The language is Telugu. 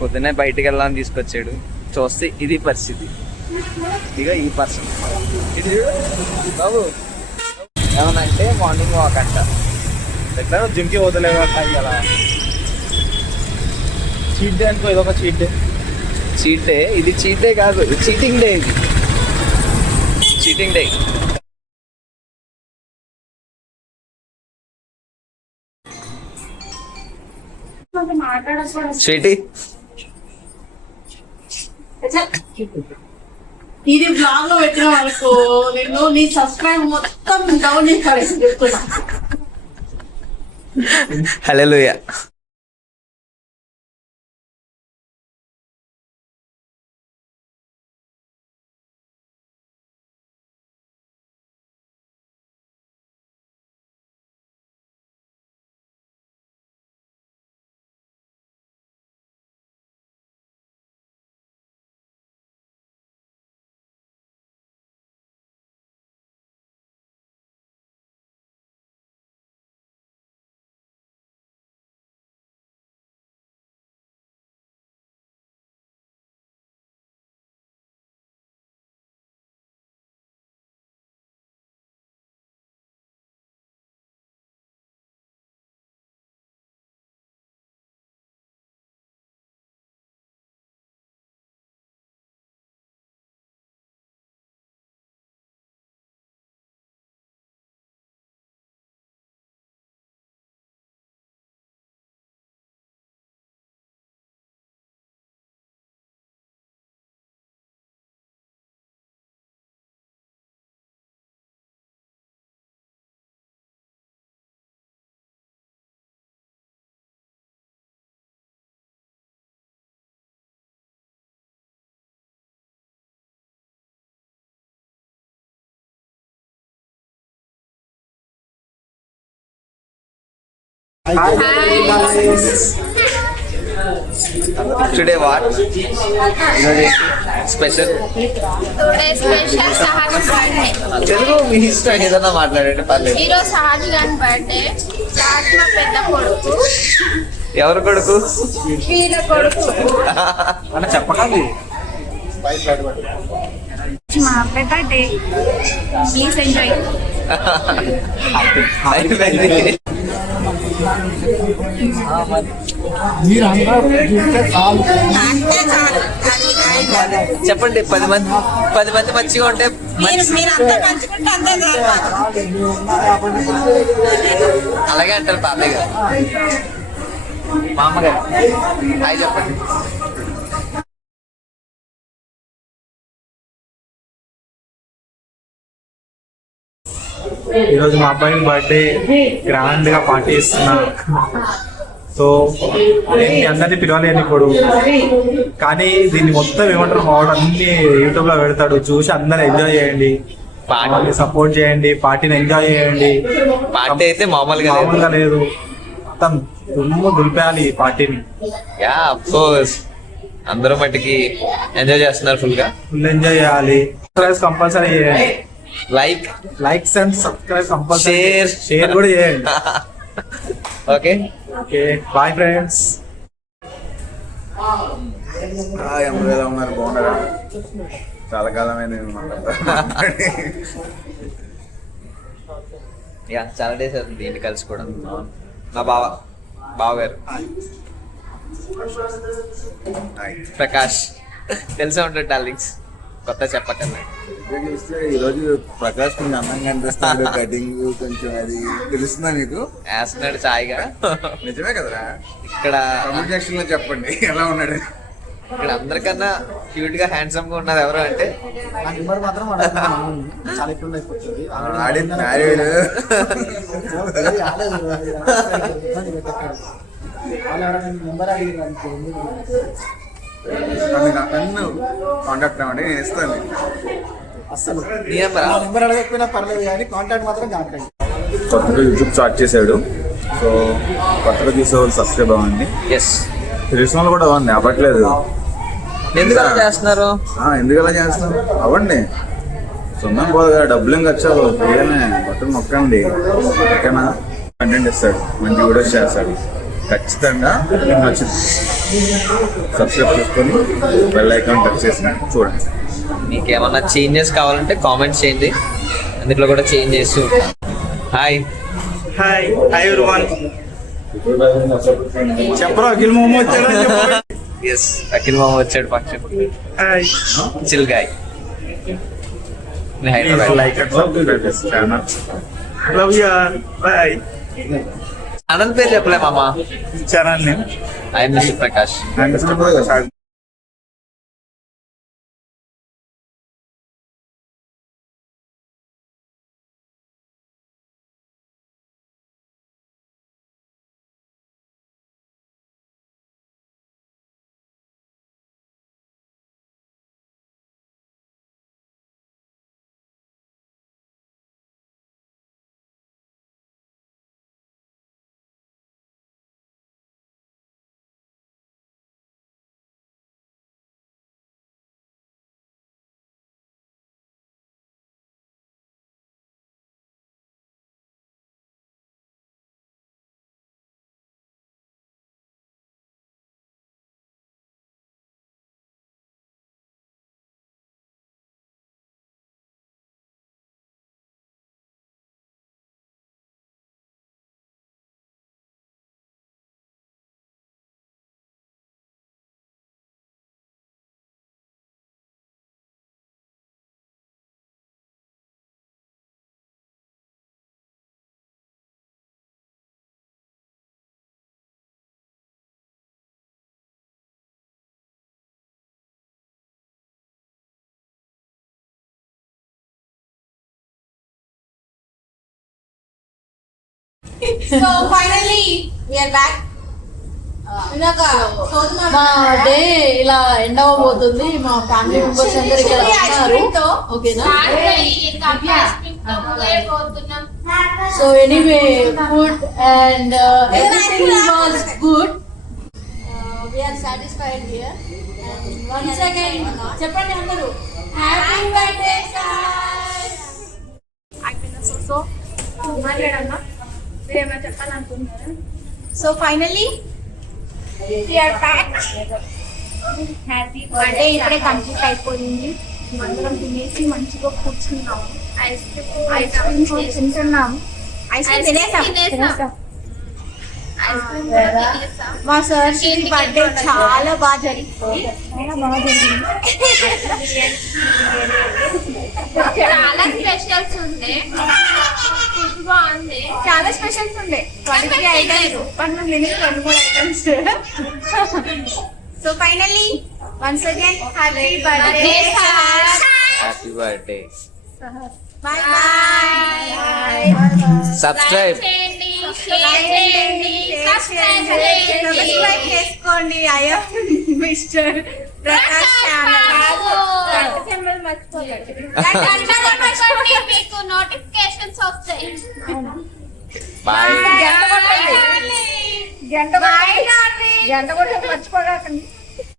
పొద్దున్నే బయటికి వెళ్ళాలని తీసుకొచ్చాడు. చూస్తే ఇది పరిస్థితి. ఇక ఈ పర్సన్ ఇది బాబు ఏమనంటే మార్నింగ్ వాక్ అంట. ఎట్లా జిమ్కి వదలేవు అలా చీట్ డే అనుకో. ఇదొక చీట్ డే. చీట్ డే ఇది చీట్ డే కాదు, చీటింగ్ డే. ఇది చీటింగ్ డే. స్వీటీ ఇది బ్లాగ్ లో పెట్టిన వరకు నేను నీ సబ్స్క్రైబ్ మొత్తం డౌన్ చేసి చెప్తున్నా. Hallelujah. Today what special? Telugu మీ ఇష్టం, ఏదన్నా మాట్లాడండి పర్లేదు. ఈరోజు సహాజ్ గారి బర్త్డే. సహాజ్ మా పెద్ద కొడుకు. ఎవరు కొడుకు? వీళ్ళ కొడుకు. అని చెప్పకండి. మా బర్త్డే ప్లీజ్ ఎంజాయ్. చెప్పండి. 10 మంది మంచిగా ఉంటే అలాగే అంటారు తాతయ్య గారు, మా అమ్మగారు. హాయ్ చెప్పండి. ఈరోజు మా అబ్బాయి బర్త్డే గ్రాండ్ గా పార్టీ ఇస్తున్నా. సో నేను అందరినీ పిలవలేను ఇప్పుడు, కానీ దీన్ని మొత్తం ఏమంటారు మా వాడు అన్ని యూట్యూబ్ లో పెడతాడు. చూసి అందరూ ఎంజాయ్ చేయండి, పార్టీని సపోర్ట్ చేయండి, పార్టీని ఎంజాయ్ చేయండి. పార్టీ అయితే మామూలుగా లేదు, మొత్తం దుమ్ము దులిపేయాలి ఈ పార్టీని. యా ఆఫ్ కోర్స్ అందరూ మట్టికి ఎంజాయ్ చేస్తున్నారు. ఫుల్ ఎంజాయ్ చేయాలి. సబ్స్క్రైబ్ కంపల్సరీ చేయండి. Likes and subscribe compulsory. Share కూడా చేయండి. Okay bye friends. ఎలా ఉన్నారు? బాగున్నారా? చాలా కాలమైన చాలా డేస్ అవుతుంది ఇంటి కలుసుకోవడం. మా బావగారు ప్రకాష్ తెలిసే ఉంటాడు డార్లింగ్స్, కొత్త చెప్పకన్నా. ఈరోజు ప్రకాష్ కొంచెం అందంగా అనిపిస్తాడు, కటింగ్ కొంచెం అది తెలుస్తుందా మీకు? వేస్తున్నాడు ఛాయ్గా. నిజమే కదరా? ఇక్కడ కామెంట్ సెక్షన్ లో చెప్పండి ఎలా ఉన్నాడు. ఇక్కడ అందరికన్నా క్యూట్ గా హ్యాండ్సమ్ గా ఉన్నది ఎవరు అంటే నన్ను కాంటాక్ట్ అవ్వండి, నేను ఇస్తాను. అసలు నెంబర్ అడగకపోయినా పర్లేదు కానీ కాంటాక్ట్ మాత్రం కాకండి. కొత్తగా యూట్యూబ్ స్టార్ట్ చేశాడు. సో కొత్తగా చూసే వాళ్ళు సబ్స్క్రైబ్ అవ్వండి. తెలిసిన వాళ్ళు కూడా అవ్వండి, అవ్వట్లేదు. ఎందుకలా చేస్తున్నారు? ఎందుకలా చేస్తాం? అవ్వండి. సున్నం పోదుగా, డబ్బులు ఏం ఖర్చాలు, ఫ్రీగానే బట్టలు నొక్కండి. ఓకేనా? కంటెంట్ ఇస్తాడు, మంచి వీడియోస్ చేస్తాడు. ఖచ్చితంగా మీకు నచ్చింది. సబ్స్క్రైబ్ చేసుకొని బెల్ ఐకాన్ టచ్ చేసి చూడండి. మీకు ఏమన్నా చేంజెస్ కావాలంటే కామెంట్స్ చేయండి, అందులో కూడా చేంజ్ చేస్తూ ఉంటాం. Hi hi everyone. చెప్పరా అఖిల్ మొహమ్మద్ వచ్చాడు. ఎస్, అఖిల్ మామ వచ్చాడు function. Hi chill guy. Hyderabad. Like and subscribe చేసి channel. Love you bye. Anant పేరు చెప్పలే మామ. Channel name I'm mister Prakash. So finally we are back. మా డే ఇలా ఎండ్ అవ్వబోతుంది. మా ఫ్యామిలీ మెంబర్స్ అందరు ఇక్కడ ఉన్నారు. ఓకేనా? So anyway food and everything was good. We are satisfied here. Once again చెప్పండి అందరూ happy birthday sir. So finally we are back. Happy birthday ఇప్పుడే కంప్లీట్ అయిపోయింది. అందరం తినేసి మంచిగా కూర్చున్నాము. ఐస్ క్రీమ్ తింటున్నాము. ఐస్ క్రీమ్ తినేసాం. మా సార్ బర్త్డే చాలా బాగా జరిగింది. చాలా స్పెషల్స్ ఉండే. బాగుంది. చాలా స్పెషల్స్ ఉండే. 23 items. 23 items. So finally once again happy birthday sir. Happy birthday. Bye bye. Subscribe subscribe చేసుకోండి. అయ్యో మిస్టర్ ప్రకాష్ ఛానల్ మర్చిపోకండి. మీకు నోటిఫికేషన్స్ వస్తాయి. బాయ్. గంట కొట్టి మర్చిపోకండి.